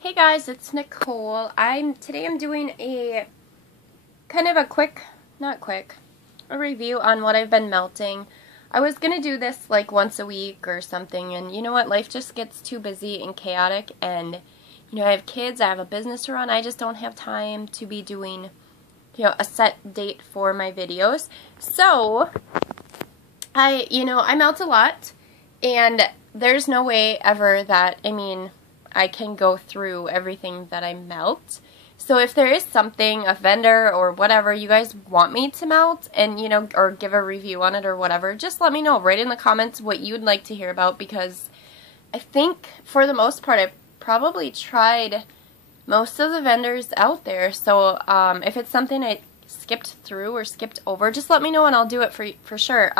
Hey guys, it's Nicole. Today I'm doing a kind of a a review on what I've been melting. I was gonna do this like once a week or something, and you know what? Life just gets too busy and chaotic, and I have kids, I have a business to run. I just don't have time to be doing, a set date for my videos. So I melt a lot, and there's no way ever that, I can go through everything that I melt. So if there is something, a vendor or whatever you guys want me to melt and, or give a review on it or whatever, just let me know. Write in the comments what you'd like to hear about, because I think for the most part I've probably tried most of the vendors out there. So if it's something I skipped through or skipped over, just let me know and I'll do it for sure.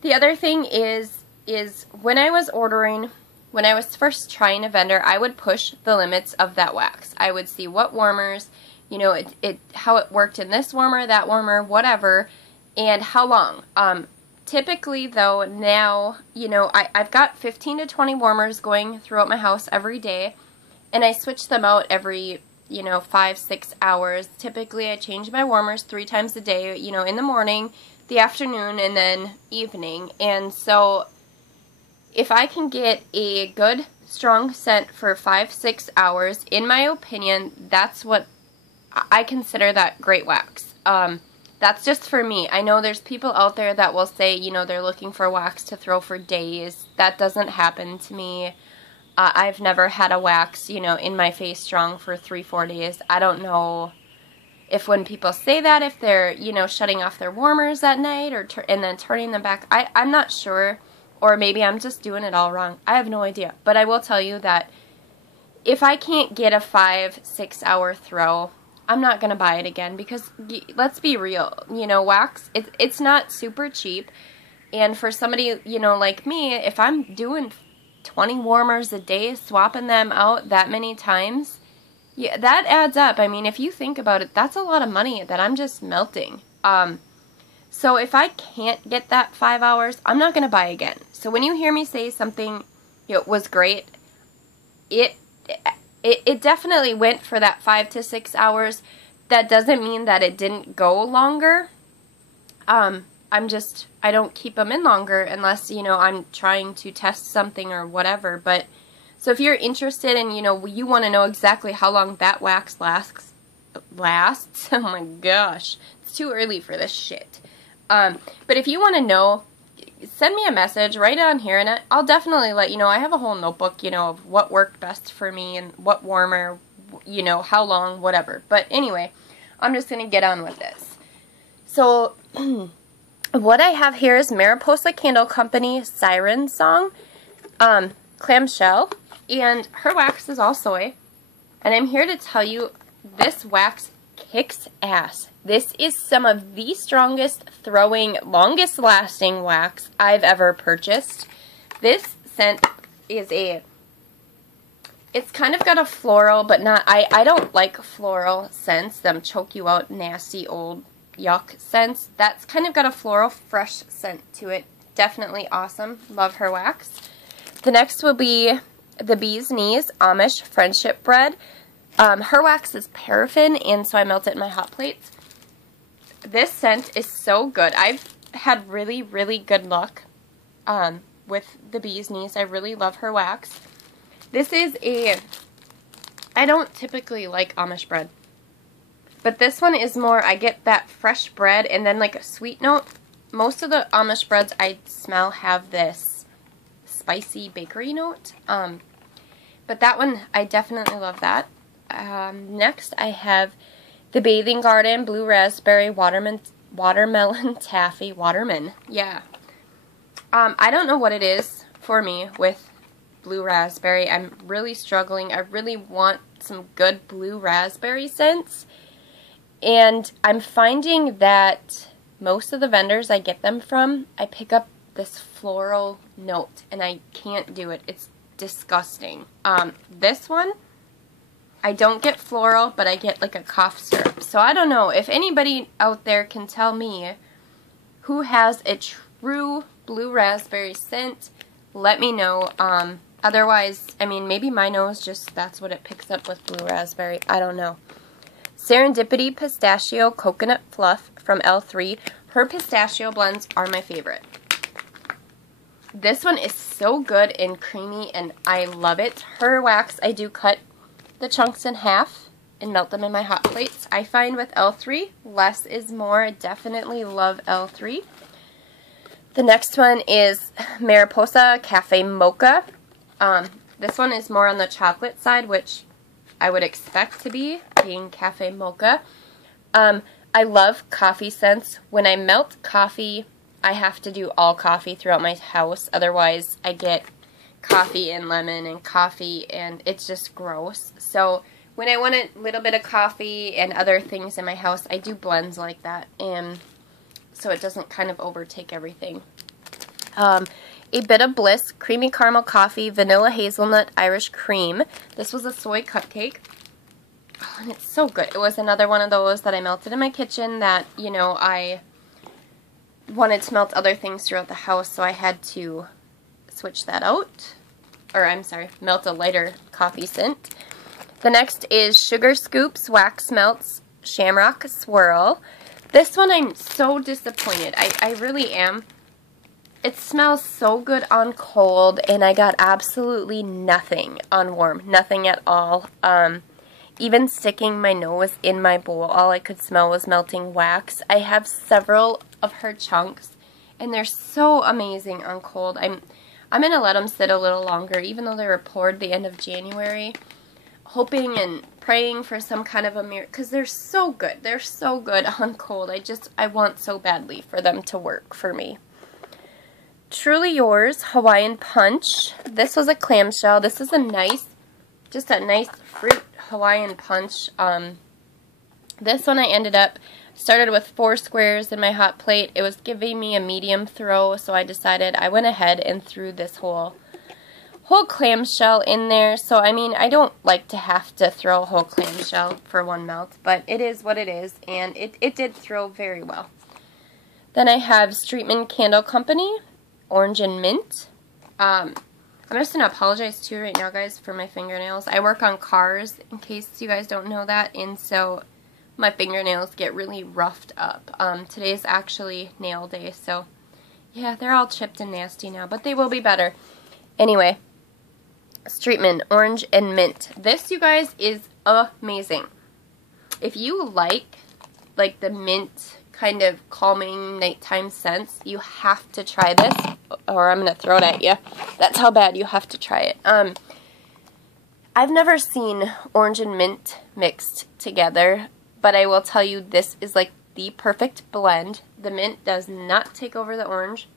The other thing is when I was first trying a vendor, I would push the limits of that wax. I would see what warmers, how it worked in this warmer, that warmer, whatever, and how long. Typically, though, now, I've got 15 to 20 warmers going throughout my house every day, and I switch them out every, 5-6 hours. Typically, I change my warmers 3 times a day, in the morning, the afternoon, and then evening. And so if I can get a good, strong scent for 5-6 hours, in my opinion, that's what I consider that great wax. That's just for me. I know there's people out there that will say, they're looking for wax to throw for days. That doesn't happen to me. I've never had a wax, in my face strong for 3-4 days. I don't know if when people say that, if they're, shutting off their warmers at night and then turning them back. I'm not sure. Or maybe I'm just doing it all wrong. I have no idea. But I will tell you that if I can't get a 5-6 hour throw, I'm not going to buy it again, because let's be real. Wax, it's not super cheap. And for somebody, like me, if I'm doing 20 warmers a day, swapping them out that many times, yeah, that adds up. If you think about it, that's a lot of money that I'm just melting. So if I can't get that 5 hours, I'm not going to buy again. So when you hear me say something, was great, it definitely went for that 5 to 6 hours. That doesn't mean that it didn't go longer. I don't keep them in longer unless, I'm trying to test something or whatever. But so if you're interested and, you want to know exactly how long that wax lasts, oh my gosh, it's too early for this shit. But if you want to know, send me a message right on here, and I'll definitely let you know. I have a whole notebook, of what worked best for me and what warmer, how long, whatever. But anyway, I'm just going to get on with this. So what I have here is Mariposa Candle Company Siren Song clamshell, and her wax is all soy. And I'm here to tell you, this wax kicks ass. This is some of the strongest throwing, longest lasting wax I've ever purchased. This scent is it's kind of got a floral, but not, I don't like floral scents, them choke you out, nasty old yuck scents. That's kind of got a floral, fresh scent to it. Definitely awesome. Love her wax. The next will be the Bee's Knees Amish Friendship Bread. Her wax is paraffin, and so I melt it in my hot plates. This scent is so good. I've had really, really good luck with the Bee's Knees. I really love her wax. This is I don't typically like Amish bread, but this one is more, I get that fresh bread and then like a sweet note. Most of the Amish breads I smell have this spicy bakery note, but that one, I definitely love that. Next I have the Bathing Garden Blue Raspberry Watermelon Taffy. Yeah. I don't know what it is for me with blue raspberry. I'm really struggling. I really want some good blue raspberry scents. And I'm finding that most of the vendors I get them from, I pick up this floral note, and I can't do it. It's disgusting. This one, I don't get floral, but I get like a cough syrup. So I don't know if anybody out there can tell me who has a true blue raspberry scent. Let me know. Otherwise, I mean, maybe my nose just, that's what it picks up with blue raspberry. I don't know. Serendipity Pistachio Coconut Fluff from L3. Her pistachio blends are my favorite. This one is so good and creamy, and I love it. Her wax, I do cut the chunks in half and melt them in my hot plates. I find with L3, less is more. I definitely love L3. The next one is Mariposa Cafe Mocha. This one is more on the chocolate side, which I would expect to be, being cafe mocha. I love coffee scents. When I melt coffee, I have to do all coffee throughout my house. Otherwise, I get coffee and lemon and coffee, and it's just gross. So when I want a little bit of coffee and other things in my house, I do blends like that, and so it doesn't kind of overtake everything. A Bit of Bliss Creamy Caramel Coffee Vanilla Hazelnut Irish Cream. This was a soy cupcake. Oh, and it's so good. It was another one of those that I melted in my kitchen that, you know, I wanted to melt other things throughout the house, so I had to switch that out. Or, I'm sorry, melt a lighter coffee scent. The next is Sugar Scoops Wax Melts Shamrock Swirl. This one I'm so disappointed. I really am. It smells so good on cold, and I got absolutely nothing on warm. Nothing at all. Even sticking my nose in my bowl, all I could smell was melting wax. I have several of her chunks, and they're so amazing on cold. I'm going to let them sit a little longer, even though they were poured the end of January, hoping and praying for some kind of a miracle, because they're so good. They're so good on cold. I want so badly for them to work for me. Truly Yours Hawaiian Punch. This was a clamshell. This is a nice, just a nice fruit Hawaiian Punch. This one I started with 4 squares in my hot plate. It was giving me a medium throw, so I decided I went ahead and threw this whole clamshell in there. So, I mean, I don't like to have to throw a whole clamshell for one melt, but it is what it is, and it did throw very well. Then I have Streetman Candle Company Orange and Mint. I'm just going to apologize too right now, guys, for my fingernails. I work on cars, in case you guys don't know that, and so my fingernails get really roughed up. Today's actually nail day, so yeah, they're all chipped and nasty now, but they will be better. Anyway, Streetman Orange and Mint. This, you guys, is amazing. If you like the mint kind of calming nighttime scents, you have to try this, or I'm going to throw it at you. That's how bad you have to try it. I've never seen orange and mint mixed together, but I will tell you this is like the perfect blend. The mint does not take over the orange,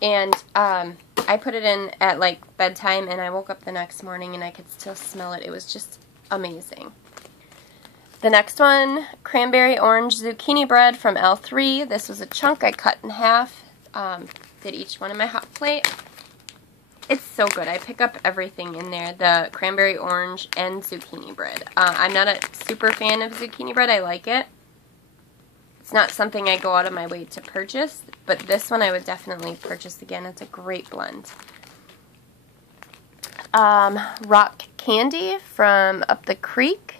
and I put it in at like bedtime, and I woke up the next morning and I could still smell it. It was just amazing. The next one, Cranberry Orange Zucchini Bread from L3. This was a chunk I cut in half. Did each one in my hot plate. It's so good. I pick up everything in there. The cranberry orange and zucchini bread. I'm not a super fan of zucchini bread. I like it. It's not something I go out of my way to purchase, but this one I would definitely purchase again. It's a great blend. Rock Candy from Up the Creek.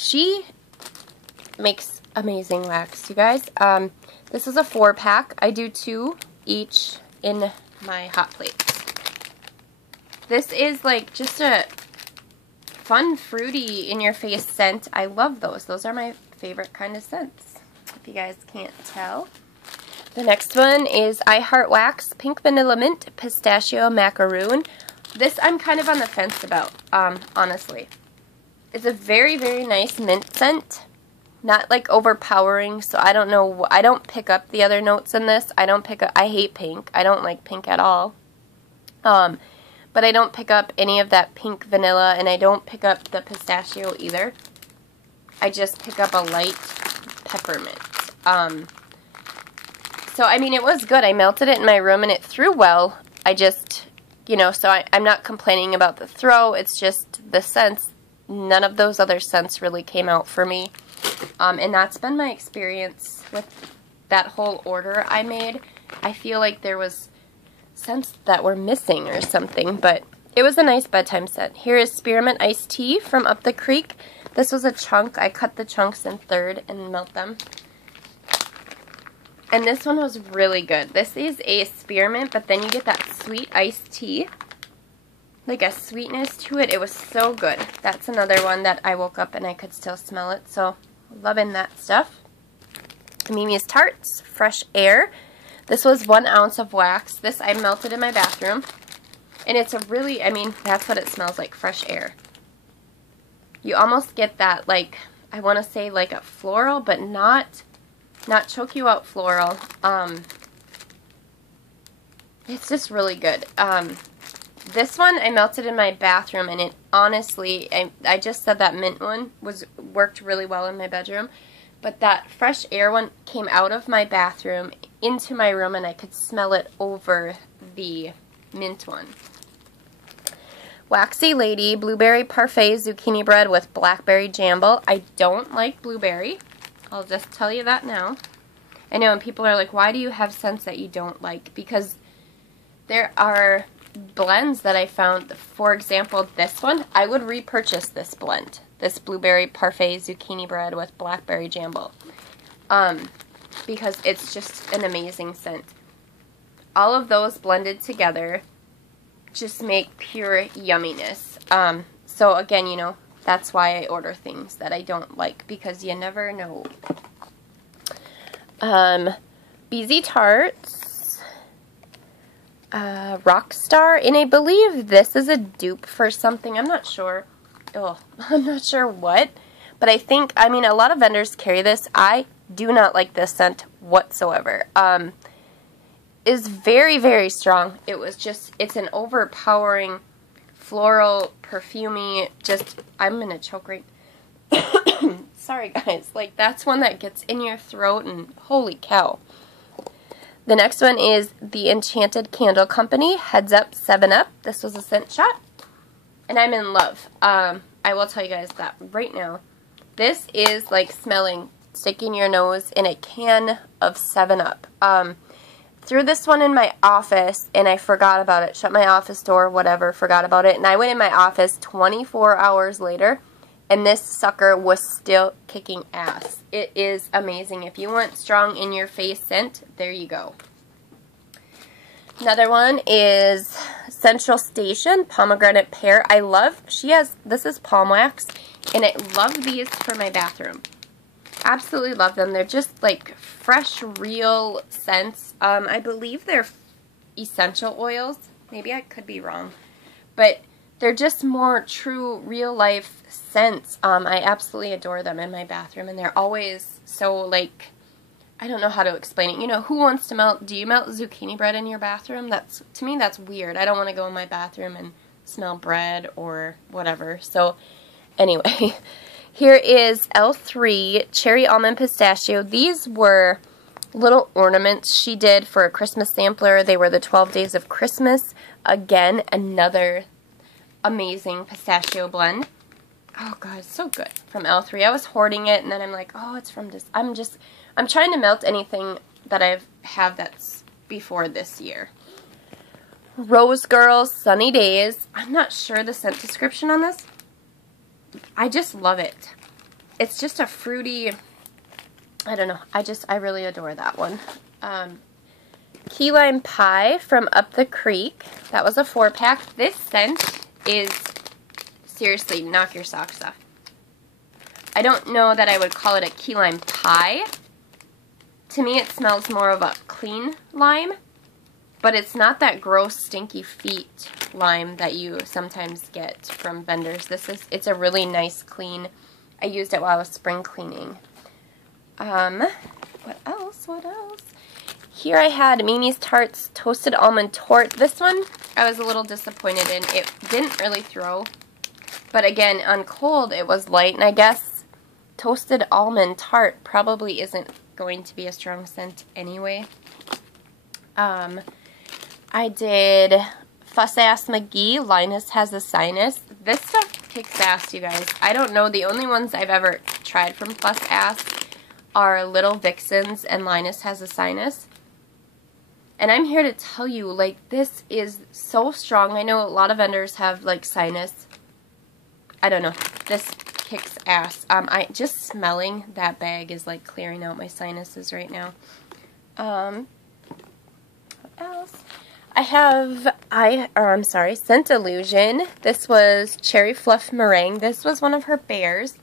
She makes amazing wax, you guys. This is a 4-pack. I do 2 each in my hot plates. This is like just a fun, fruity, in-your-face scent. I love those. Those are my favorite kind of scents, if you guys can't tell. The next one is I Heart Wax Pink Vanilla Mint Pistachio Macaroon. This I'm kind of on the fence about, honestly. It's a very, very nice mint scent. Not like overpowering, so I don't know. I don't pick up the other notes in this. I hate pink. I don't like pink at all. But I don't pick up any of that pink vanilla, and I don't pick up the pistachio either. I just pick up a light peppermint. So, I mean, it was good. I melted it in my room, and it threw well. I just, you know, so I'm not complaining about the throw. It's just the scents. None of those other scents really came out for me. And that's been my experience with that whole order I made. I feel like there was scents that were missing or something, but it was a nice bedtime scent. Here is Spearmint Iced Tea from Up the Creek. This was a chunk. I cut the chunks in third and melt them. And this one was really good. This is a spearmint, but then you get that sweet iced tea. Like a sweetness to it. It was so good. That's another one that I woke up and I could still smell it. So, loving that stuff. Mimi's Tarts, Fresh Air. This was 1 ounce of wax. This I melted in my bathroom. And it's a really, I mean, that's what it smells like, fresh air. You almost get that, like, I want to say like a floral, but not choke you out floral. It's just really good. This one I melted in my bathroom, and it honestly, I just said that mint one worked really well in my bedroom, but that fresh air one came out of my bathroom into my room, and I could smell it over the mint one. Waxy Lady Blueberry Parfait Zucchini Bread with Blackberry Jamble. I don't like blueberry. I'll just tell you that now. I know, and people are like, why do you have scents that you don't like? Because there are blends that I found. For example, this one, I would repurchase this blend. This Blueberry Parfait Zucchini Bread with Blackberry Jamble. Because it's just an amazing scent. All of those blended together just make pure yumminess. So again, you know, that's why I order things that I don't like, because you never know. BZ Tarts, Rockstar, and I believe this is a dupe for something. I'm not sure. Oh, I'm not sure what, but I think, I mean, a lot of vendors carry this. I do not like this scent whatsoever. Is very, very strong. It was just, it's an overpowering floral, perfumey, just, I'm gonna choke right. Sorry guys, like that's one that gets in your throat and holy cow. The next one is the Enchanted Candle Company Heads Up 7-Up. This was a scent shot, and I'm in love. I will tell you guys that right now. This is like sticking your nose in a can of 7-Up. Threw this one in my office, and I forgot about it. Shut my office door, whatever, forgot about it. And I went in my office 24 hours later, and this sucker was still kicking ass. It is amazing. If you want strong in-your-face scent, there you go. Another one is Central Station Pomegranate Pear. I love, this is Palm Wax, and I love these for my bathroom. Absolutely love them. They're just like fresh, real scents. I believe they're essential oils. Maybe I could be wrong. But they're just more true, real-life scents. I absolutely adore them in my bathroom. And they're always so, like, I don't know how to explain it. You know, who wants to melt, do you melt zucchini bread in your bathroom? To me, that's weird. I don't want to go in my bathroom and smell bread or whatever. So, anyway. Here is L3 Cherry Almond Pistachio. These were little ornaments she did for a Christmas sampler. They were the 12 Days of Christmas. Again, another amazing pistachio blend. Oh god, it's so good. From L3. I was hoarding it, and then I'm like, oh, it's from this. I'm trying to melt anything that I have that's before this year. Rose Girl Sunny Days. I'm not sure the scent description on this. I just love it. It's just a fruity, I don't know, I really adore that one. Key Lime Pie from Up the Creek. That was a 4-pack. This scent is, seriously, knock your socks off. I don't know that I would call it a key lime pie. To me, it smells more of a clean lime, but it's not that gross, stinky feet lime that you sometimes get from vendors. It's a really nice, clean. I used it while I was spring cleaning. What else? Here I had Mimi's Tarts Toasted Almond Tort. This one I was a little disappointed in. It didn't really throw, but again, on cold it was light, and I guess Toasted Almond Tart probably isn't going to be a strong scent anyway. I did Fuss Ass McGee, Linus Has a Sinus. This stuff kicks ass, you guys. I don't know, the only ones I've ever tried from Fuss Ass are Little Vixens and Linus Has a Sinus. And I'm here to tell you, like, this is so strong. I know a lot of vendors have, like, sinus. I don't know. This kicks ass. Just smelling that bag is, like, clearing out my sinuses right now. What else? I'm sorry, Scent Illusion. This was Cherry Fluff Meringue. This was one of her bears.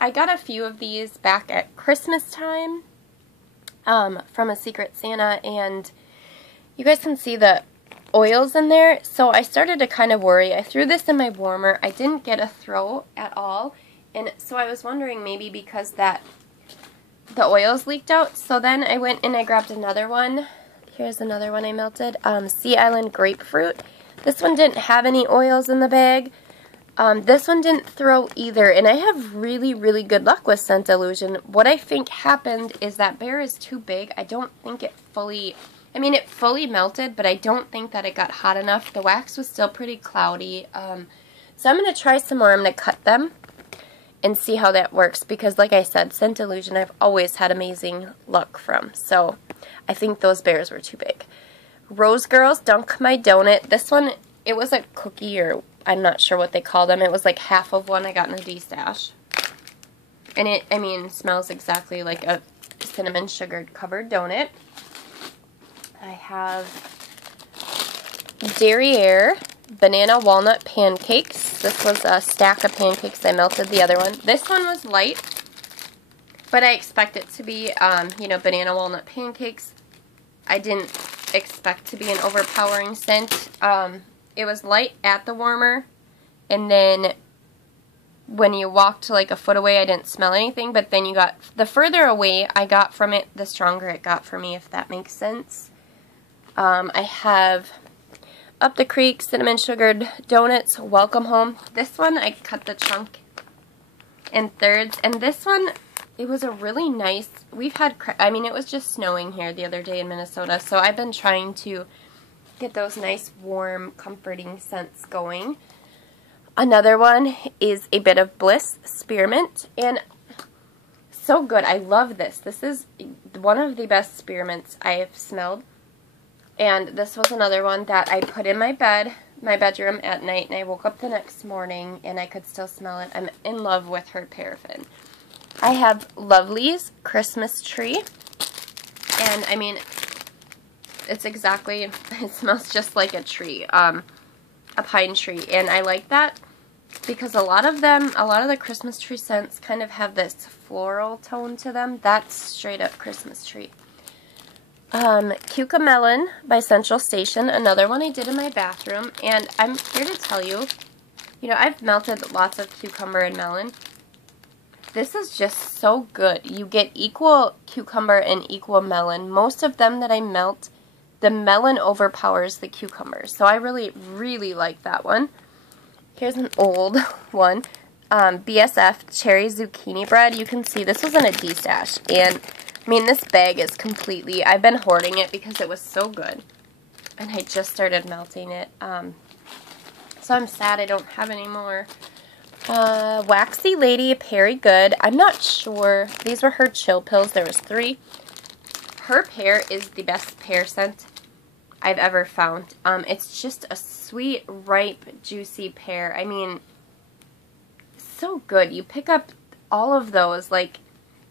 I got a few of these back at Christmas time from a Secret Santa, and you guys can see the oils in there, so I started to kind of worry. I threw this in my warmer. I didn't get a throw at all, and so I was wondering maybe because the oils leaked out. So then I went and I grabbed another one. Here's another one I melted. Sea Island Grapefruit. This one didn't have any oils in the bag. This one didn't throw either, and I have really, really good luck with Scent Illusion. What I think happened is that bear is too big. I don't think it fully, it fully melted, but I don't think that it got hot enough. The wax was still pretty cloudy. So I'm going to try some more. I'm going to cut them and see how that works, because like I said, Scent Illusion I've always had amazing luck from. So I think those bears were too big. Rose Girls Dunk My Donut. This one, it was a cookie, or I'm not sure what they call them. It was like half of one I got in a D-stash. And it, smells exactly like a cinnamon sugar covered donut. I have Derriere Banana Walnut Pancakes. This was a stack of pancakes. I melted the other one. This one was light, but I expect it to be, banana walnut pancakes. I didn't expect to be an overpowering scent. It was light at the warmer, and then when you walked like a foot away, I didn't smell anything, but then the further away I got from it, the stronger it got for me, if that makes sense. I have Up the Creek Cinnamon Sugared Donuts Welcome Home. This one, I cut the chunk in thirds, and this one, it was a really nice, it was just snowing here the other day in Minnesota, so I've been trying to get those nice, warm, comforting scents going. Another one is A Bit of Bliss Spearmint, and so good. I love this. This is one of the best spearmints I have smelled, and this was another one that I put in my bedroom at night, and I woke up the next morning and I could still smell it. I'm in love with her paraffin. I have Lovely's Christmas Tree, and it smells just like a tree, a pine tree, and I like that because a lot of the Christmas tree scents kind of have this floral tone to them. That's straight up Christmas tree. Cucamelon by Central Station, another one I did in my bathroom, and I'm here to tell you, I've melted lots of cucumber and melon. This is just so good. You get equal cucumber and equal melon. Most of them that I melt, the melon overpowers the cucumber. So I really, really like that one. Here's an old one. BSF Cherry Zucchini Bread. You can see this was in a D-stash. And, this bag is completely, I've been hoarding it because it was so good. And I just started melting it. So I'm sad I don't have any more. Waxy Lady Perry Good. I'm not sure. These were her chill pills. There was 3. Her pear is the best pear scent I've ever found. It's just a sweet, ripe, juicy pear. So good. You pick up all of those. Like,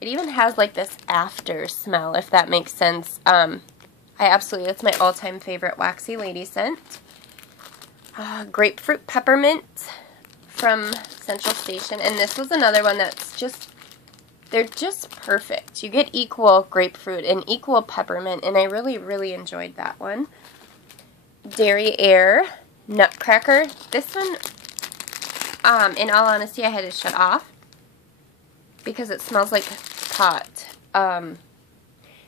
it even has like this after smell, if that makes sense. That's my all-time favorite Waxy Lady scent. Grapefruit Peppermint from Central Station, and this was another one they're just perfect. You get equal grapefruit and equal peppermint, and I really, really enjoyed that one. Derriere Nutcracker. This one, in all honesty, I had to shut off because it smells like pot. And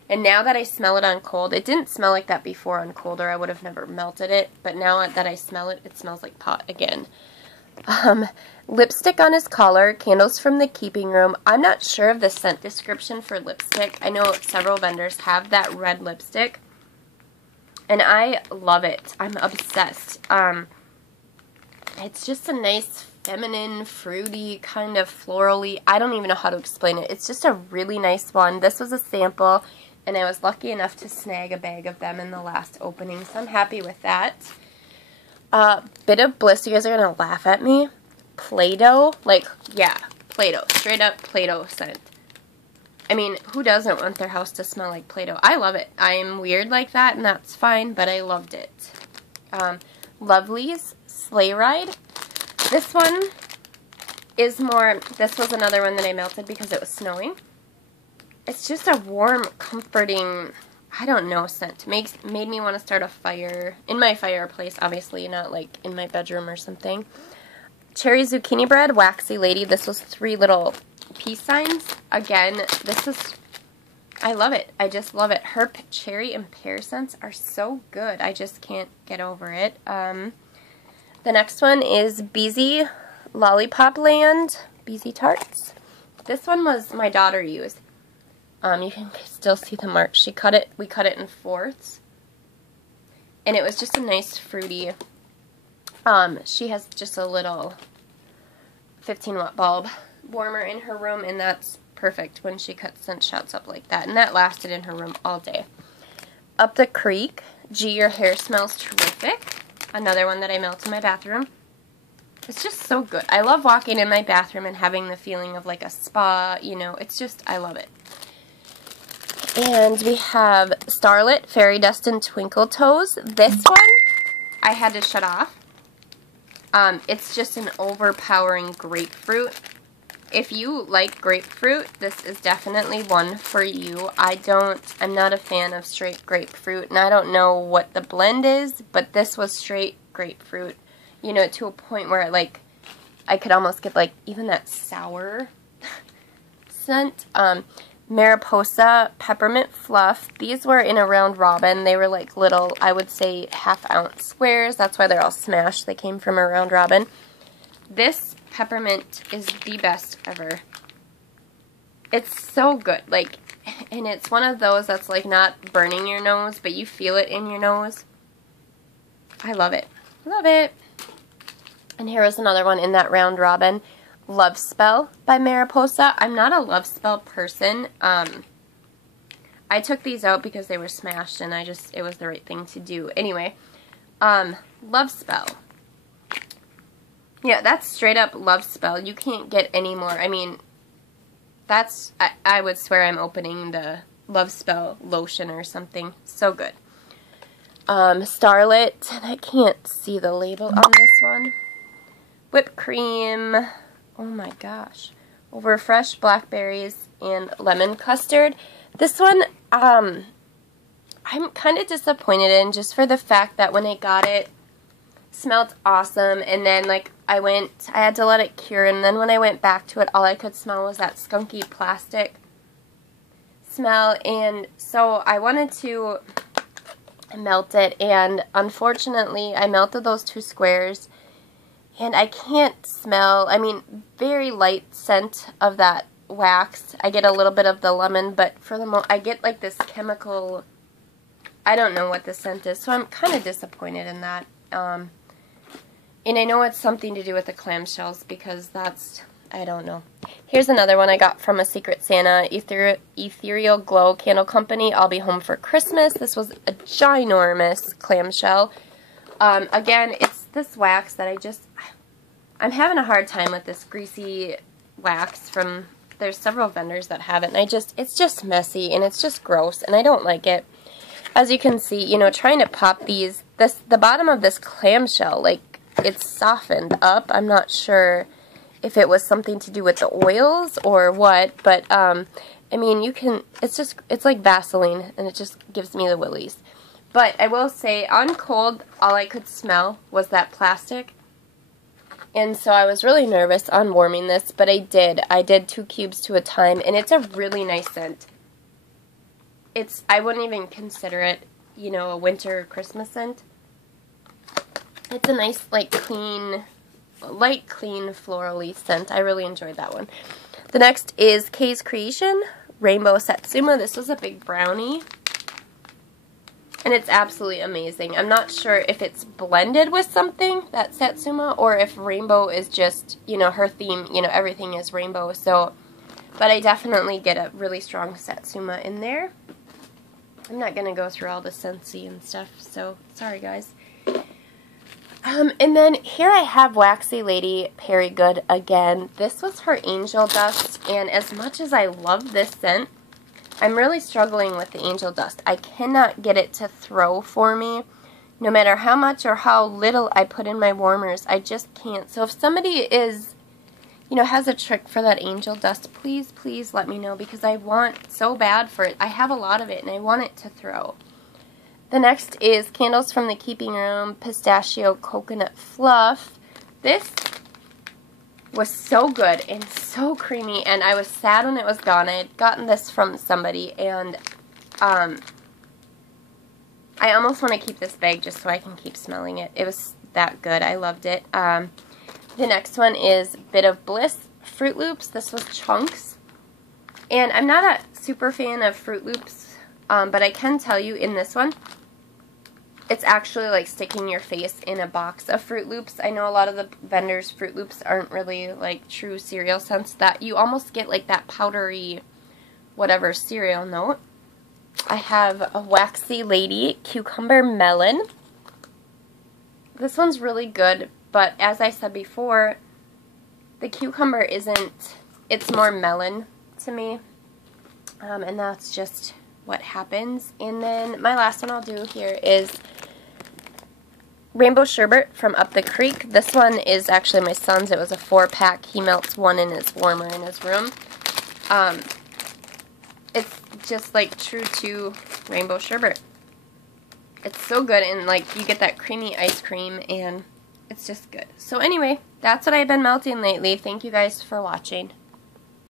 now that I smell it on cold, it didn't smell like that before on cold, or I would have never melted it, but now that I smell it, it smells like pot again. Lipstick on His Collar, Candles from the Keeping Room. I'm not sure of the scent description for lipstick. I know several vendors have that red lipstick, and I love it. I'm obsessed. It's just a nice feminine, fruity, kind of florally. I don't even know how to explain it. It's just a really nice one. This was a sample. and I was lucky enough to snag a bag of them in the last opening, so I'm happy with that. Bit of bliss. You guys are going to laugh at me. Play-Doh. Like, yeah, Play-Doh. Straight up Play-Doh scent. I mean, who doesn't want their house to smell like Play-Doh? I love it. I'm weird like that, and that's fine, but I loved it. Lovely's Sleigh Ride. This one is more, this was another one that I melted because it was snowing. It's just a warm, comforting, I don't know, scent. Made me want to start a fire in my fireplace, obviously, not like in my bedroom or something. Cherry Zucchini Bread, Waxy Lady. This was 3 little peace signs. Again, this is, I love it. I just love it. Her cherry and pear scents are so good. I just can't get over it. The next one is Beezy Lollipop Land, Beezy Tarts. This one was my daughter used. You can still see the mark. We cut it in 4ths. And it was just a nice fruity, she has just a little 15-watt bulb warmer in her room, and that's perfect when she cuts scent shots up like that. And that lasted in her room all day. Up the Creek, Gee, Your Hair Smells Terrific. Another one that I melt in my bathroom. It's just so good. I love walking in my bathroom and having the feeling of like a spa, you know, it's just, I love it. And we have Starlit, Fairy Dust and Twinkle Toes. This one, I had to shut off. It's just an overpowering grapefruit. If you like grapefruit, this is definitely one for you. I'm not a fan of straight grapefruit, and I don't know what the blend is, but this was straight grapefruit, you know, to a point where, like, I could almost get, like, even that sour scent. Mariposa Peppermint Fluff. These were in a round robin. They were like little, I would say, 1/2 ounce squares. That's why they're all smashed. They came from a round robin. This peppermint is the best ever. It's so good. Like, and it's one of those that's like not burning your nose, but you feel it in your nose. I love it. Love it. And here is another one in that round robin. Love Spell by Mariposa. I'm not a Love Spell person. I took these out because they were smashed and it was the right thing to do. Anyway, Love Spell. Yeah, that's straight up Love Spell. You can't get any more. I mean, that's, I would swear I'm opening the Love Spell lotion or something. So good. Starlit, and I can't see the label on this one. Whipped cream. Oh my gosh. Over fresh blackberries and lemon custard. This one, I'm kind of disappointed in, just for the fact that when I got it, smelled awesome, and then like I had to let it cure, and then when I went back to it, all I could smell was that skunky plastic smell, and so I wanted to melt it, and unfortunately I melted those 2 squares, and I can't smell, I mean, very light scent of that wax. I get a little bit of the lemon, but for the most, I get like this chemical, I don't know what the scent is, so I'm kind of disappointed in that. And I know it's something to do with the clamshells, because that's, I don't know. Here's another one I got from a Secret Santa, Ethereal Glow Candle Company, I'll Be Home for Christmas. This was a ginormous clamshell. Again, it's this wax that I'm having a hard time with this greasy wax from, there's several vendors that have it, and it's just messy, and it's just gross, and I don't like it. As you can see, you know, trying to pop these, the bottom of this clamshell, like, it's softened up. I'm not sure if it was something to do with the oils or what, but, I mean, it's like Vaseline, and it just gives me the willies. But I will say, on cold, all I could smell was that plastic. And so I was really nervous on warming this, but I did. I did 2 cubes to a time, and it's a really nice scent. I wouldn't even consider it, you know, a winter Christmas scent. It's a nice, like, clean, light, clean, floral-y scent. I really enjoyed that one. The next is Kay's Creation, Rainbow Satsuma. This was a big brownie. And it's absolutely amazing. I'm not sure if it's blended with something, that Satsuma, or if rainbow is just, you know, her theme, you know, everything is rainbow. So, but I definitely get a really strong Satsuma in there. I'm not going to go through all the Scentsy and stuff, so sorry guys. And then here I have Waxy Lady Perigood again. This was her Angel Dust, and as much as I love this scent, I'm really struggling with the Angel Dust. I cannot get it to throw for me. No matter how much or how little I put in my warmers, I just can't. So if somebody is, you know, has a trick for that Angel Dust, please, please let me know, because I want so bad for it. I have a lot of it, and I want it to throw. The next is Candles from the Keeping Room Pistachio Coconut Fluff. This was so good and so creamy, and I was sad when it was gone. I had gotten this from somebody, and I almost want to keep this bag just so I can keep smelling it. It was that good. I loved it. The next one is Bit of Bliss Fruit Loops. This was Chunks. And I'm not a super fan of Fruit Loops, but I can tell you in this one, it's actually like sticking your face in a box of Fruit Loops. I know a lot of the vendors' Fruit Loops aren't really like true cereal scents, that you almost get like that powdery whatever cereal note. I have a Waxy Lady Cucumber Melon. This one's really good, but as I said before, the cucumber isn't, it's more melon to me, and that's just what happens. And then my last one I'll do here is Rainbow Sherbet from Up the Creek. This one is actually my son's. It was a 4-pack. He melts one in his warmer in his room. It's just like true to Rainbow Sherbet. It's so good, and like you get that creamy ice cream, and it's just good. So anyway, that's what I've been melting lately. Thank you guys for watching.